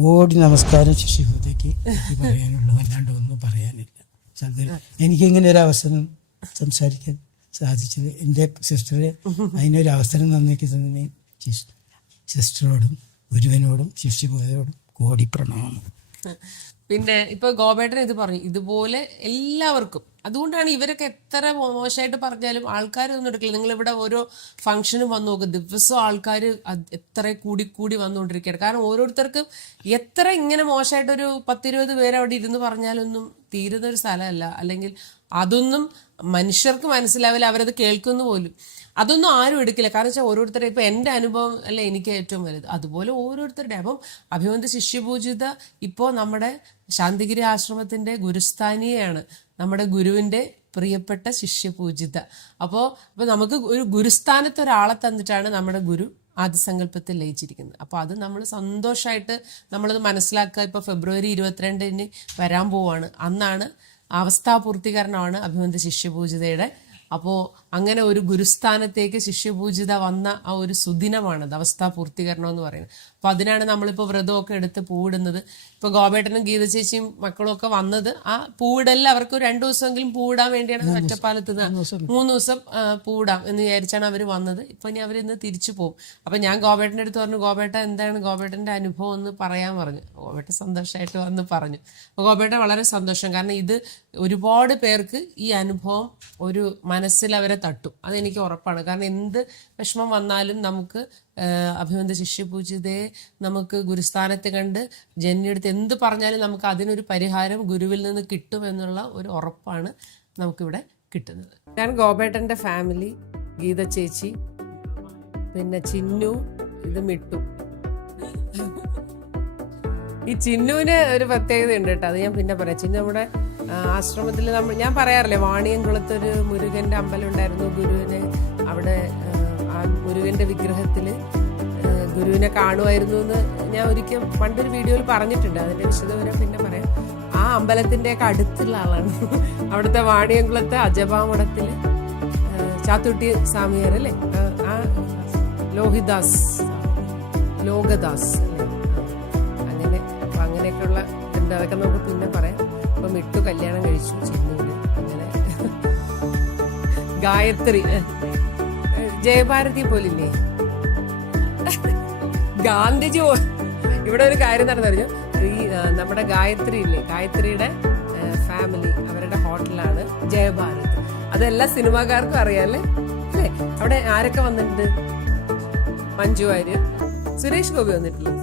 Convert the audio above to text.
കോടി നമസ്കാരം ശിശുഭൂതയ്ക്ക് പറയാനുള്ളൂ, അല്ലാണ്ട് ഒന്നും പറയാനില്ല. എനിക്കിങ്ങനെ ഒരു അവസരം സംസാരിക്കാൻ സാധിച്ചത് എൻ്റെ സിസ്റ്ററെ അതിനൊരു അവസരം തന്നിരിക്കുന്നതിന് സിസ്റ്ററോടും ഗുരുവിനോടും ശിശുഭൂതയോടും കോടി പ്രണാമം. പിന്നെ ഇപ്പൊ ഗോപേട്ടൻ ഇത് പറഞ്ഞു, ഇതുപോലെ എല്ലാവർക്കും. അതുകൊണ്ടാണ് ഇവരൊക്കെ എത്ര മോശമായിട്ട് പറഞ്ഞാലും ആൾക്കാരൊന്നും എടുക്കില്ല. നിങ്ങളിവിടെ ഓരോ ഫംഗ്ഷനും വന്നു നോക്കും, ദിവസവും ആൾക്കാർ എത്ര കൂടി വന്നുകൊണ്ടിരിക്കുകയാണ്. കാരണം ഓരോരുത്തർക്കും എത്ര ഇങ്ങനെ മോശമായിട്ടൊരു 10-20 പേര് അവിടെ ഇരുന്ന് പറഞ്ഞാലൊന്നും തീരുന്നൊരു സ്ഥലമല്ല. അല്ലെങ്കിൽ അതൊന്നും മനുഷ്യർക്ക് മനസ്സിലാവില്ല, അവരത് കേൾക്കുന്നു പോലും. അതൊന്നും ആരും എടുക്കില്ല. കാരണം വെച്ചാൽ ഓരോരുത്തരുടെ ഇപ്പം എൻ്റെ അനുഭവം അല്ലേ എനിക്ക് ഏറ്റവും വലുത്, അതുപോലെ ഓരോരുത്തരുടെ. അപ്പം അഭിമന്യ ശിഷ്യപൂജിത ഇപ്പോൾ നമ്മുടെ ശാന്തിഗിരി ആശ്രമത്തിൻ്റെ ഗുരുസ്ഥാനിയാണ്, നമ്മുടെ ഗുരുവിൻ്റെ പ്രിയപ്പെട്ട ശിഷ്യപൂജിത. അപ്പോൾ നമുക്ക് ഒരു ഗുരുസ്ഥാനത്ത് ഒരാളെ തന്നിട്ടാണ് നമ്മുടെ ഗുരു ആദ്യസങ്കല്പത്തിൽ ലയിച്ചിരിക്കുന്നത്. അപ്പോൾ അത് നമ്മൾ സന്തോഷമായിട്ട് നമ്മളത് മനസ്സിലാക്കുക. ഇപ്പോൾ ഫെബ്രുവരി 22-ന് വരാൻ പോവാണ്, അന്നാണ് അവസ്ഥാപൂർത്തീകരണമാണ് അഭിമന്യ ശിഷ്യപൂജിതയുടെ. അപ്പോൾ അങ്ങനെ ഒരു ഗുരുസ്ഥാനത്തേക്ക് ശിഷ്യപൂജിത വന്ന ആ ഒരു സുദിനമാണത്, അവസ്ഥാപൂർത്തീകരണം എന്ന് പറയുന്നത്. അപ്പോൾ അതിനാണ് നമ്മളിപ്പോൾ വ്രതമൊക്കെ എടുത്ത് പൂവിടുന്നത്. ഇപ്പോൾ ഗോപേട്ടനും ഗീത ചേച്ചിയും മക്കളും ഒക്കെ വന്നത് ആ പൂവിടലിൽ അവർക്ക് 2 ദിവസമെങ്കിലും പൂവിടാൻ വേണ്ടിയാണ്. ഒറ്റപ്പാലത്ത് 3 ദിവസം പൂവിടാം എന്ന് വിചാരിച്ചാണ് അവർ വന്നത്. ഇപ്പം ഇനി അവരിന്ന് തിരിച്ചു പോകും. അപ്പം ഞാൻ ഗോപേട്ടൻ്റെ അടുത്ത് പറഞ്ഞു, ഗോപേട്ട എന്താണ് ഗോപേട്ടൻ്റെ അനുഭവം എന്ന് പറയാൻ പറഞ്ഞു. ഗോപേട്ട സന്തോഷമായിട്ട് വന്ന് പറഞ്ഞു. അപ്പോൾ ഗോപേട്ട വളരെ സന്തോഷം, കാരണം ഇത് ഒരുപാട് പേർക്ക് ഈ അനുഭവം ഒരു മനസ്സിൽ അവരെ തട്ടും, അതെനിക്ക് ഉറപ്പാണ്. കാരണം എന്ത് വിഷമം വന്നാലും നമുക്ക് അഭിമന്യ ശിഷ്യപൂജിതയെ നമുക്ക് ഗുരുസ്ഥാനത്ത് കണ്ട് ജന്യെടുത്ത് എന്ത് പറഞ്ഞാലും നമുക്ക് അതിനൊരു പരിഹാരം ഗുരുവിൽ നിന്ന് കിട്ടുമെന്നുള്ള ഒരു ഉറപ്പാണ് നമുക്കിവിടെ കിട്ടുന്നത്. ഞാൻ ഗോപേട്ടൻ്റെ ഫാമിലി, ഗീത ചേച്ചി, പിന്നെ ചിന്നു, ഇത് മിട്ടു. ഈ ചിന്നുവിന് ഒരു പ്രത്യേകത ഉണ്ട് കേട്ടോ, അത് ഞാൻ പിന്നെ പറയാം. ചിന്നു നമ്മുടെ ആശ്രമത്തിൽ ഞാൻ പറയാറില്ലേ, വാണിയംകുളത്തൊരു മുരുകൻ്റെ അമ്പലം ഉണ്ടായിരുന്നു. ഗുരുവിനെ അവിടെ ആ മുരുകൻ്റെ വിഗ്രഹത്തിൽ ഗുരുവിനെ കാണുമായിരുന്നു എന്ന് ഞാൻ ഒരിക്കൽ പണ്ടൊരു വീഡിയോയിൽ പറഞ്ഞിട്ടുണ്ട്. അതിൻ്റെ വിശദവിവരം പിന്നെ പറയാം. ആ അമ്പലത്തിൻ്റെയൊക്കെ അടുത്തുള്ള ആളാണ്. അവിടുത്തെ വാണിയംകുളത്തെ അജപാമഠത്തിൽ ചാത്തുട്ടി സ്വാമിയാർ അല്ലേ, ആ ലോകദാസ് അങ്ങനെ. അപ്പം അങ്ങനെയൊക്കെയുള്ള ഉണ്ട്, അതൊക്കെ നമുക്ക് പിന്നെ പറയാം. അപ്പം മിട്ടു കല്യാണം കഴിച്ചു ചിന്നൂര്. അങ്ങനെ ഗായത്രി, ജയഭാരതി പോലില്ലേ, ഗാന്ധിജി ഇവിടെ ഒരു കാര്യം നടന്നറിഞ്ഞു. ഈ നമ്മുടെ ഗായത്രി ഇല്ലേ, ഗായത്രിയുടെ ഫാമിലി അവരുടെ ഹോട്ടലാണ് ജയഭാരത്. അതെല്ലാ സിനിമാക്കാർക്കും അറിയാല്ലേ അല്ലേ. അവിടെ ആരൊക്കെ വന്നിട്ടുണ്ട്? മഞ്ജു വാര്യർ, സുരേഷ് ഗോപി വന്നിട്ടില്ല.